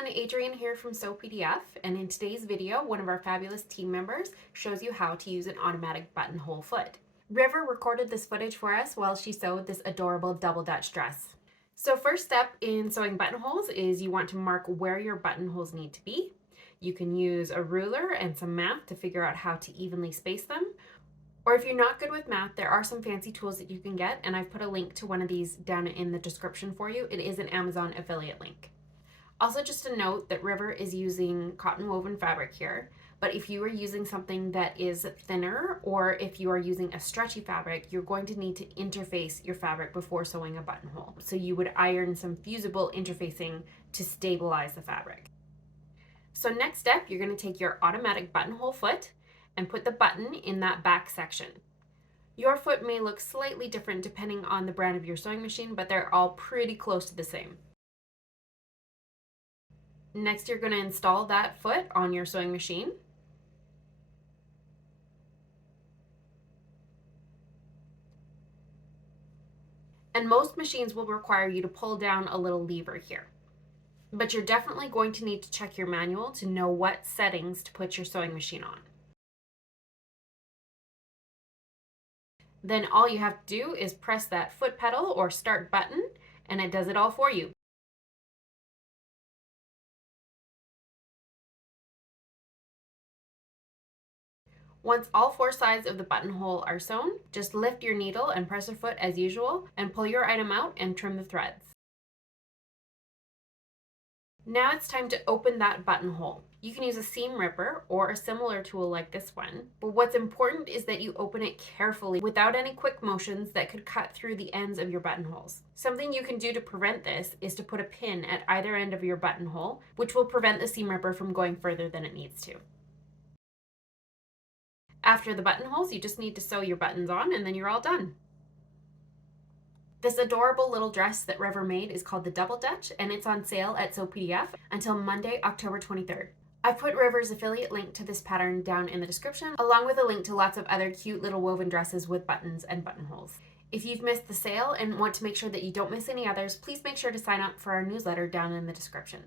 everyone, Adrienne here from Sew PDF, and in today's video, one of our fabulous team members shows you how to use an automatic buttonhole foot. River recorded this footage for us while she sewed this adorable double Dutch dress. So first step in sewing buttonholes is you want to mark where your buttonholes need to be. You can use a ruler and some math to figure out how to evenly space them. Or if you're not good with math, there are some fancy tools that you can get, and I've put a link to one of these down in the description for you. It is an Amazon affiliate link. Also, just a note that River is using cotton woven fabric here, but if you are using something that is thinner or if you are using a stretchy fabric, you're going to need to interface your fabric before sewing a buttonhole. So you would iron some fusible interfacing to stabilize the fabric. So next step, you're going to take your automatic buttonhole foot and put the button in that back section. Your foot may look slightly different depending on the brand of your sewing machine, but they're all pretty close to the same. Next, you're going to install that foot on your sewing machine. And most machines will require you to pull down a little lever here. But you're definitely going to need to check your manual to know what settings to put your sewing machine on. Then all you have to do is press that foot pedal or start button, and it does it all for you. Once all four sides of the buttonhole are sewn, just lift your needle and press your foot as usual and pull your item out and trim the threads. Now it's time to open that buttonhole. You can use a seam ripper or a similar tool like this one, but what's important is that you open it carefully without any quick motions that could cut through the ends of your buttonholes. Something you can do to prevent this is to put a pin at either end of your buttonhole, which will prevent the seam ripper from going further than it needs to. After the buttonholes, you just need to sew your buttons on and then you're all done. This adorable little dress that River made is called the Double Dutch, and it's on sale at Sew PDF until Monday, October 23rd. I've put River's affiliate link to this pattern down in the description, along with a link to lots of other cute little woven dresses with buttons and buttonholes. If you've missed the sale and want to make sure that you don't miss any others, please make sure to sign up for our newsletter down in the description.